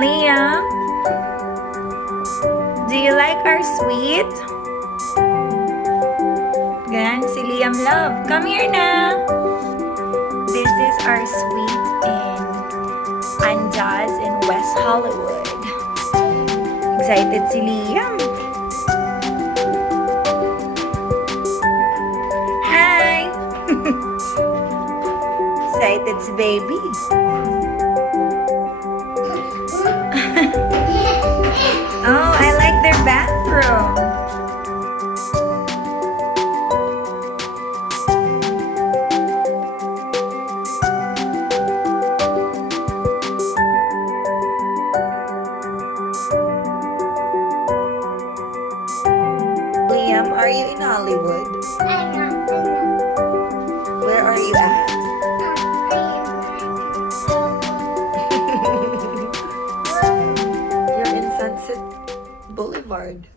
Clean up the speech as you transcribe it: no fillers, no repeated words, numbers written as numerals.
Liam, do you like our suite? Gan, si Liam Love. Come here na. This is our suite in Andaz in West Hollywood. Excited si Liam. Hi! Excited si baby. Oh, I like their bathroom. Liam, are you in Hollywood? Where are you at? You're in Sunset Boulevard.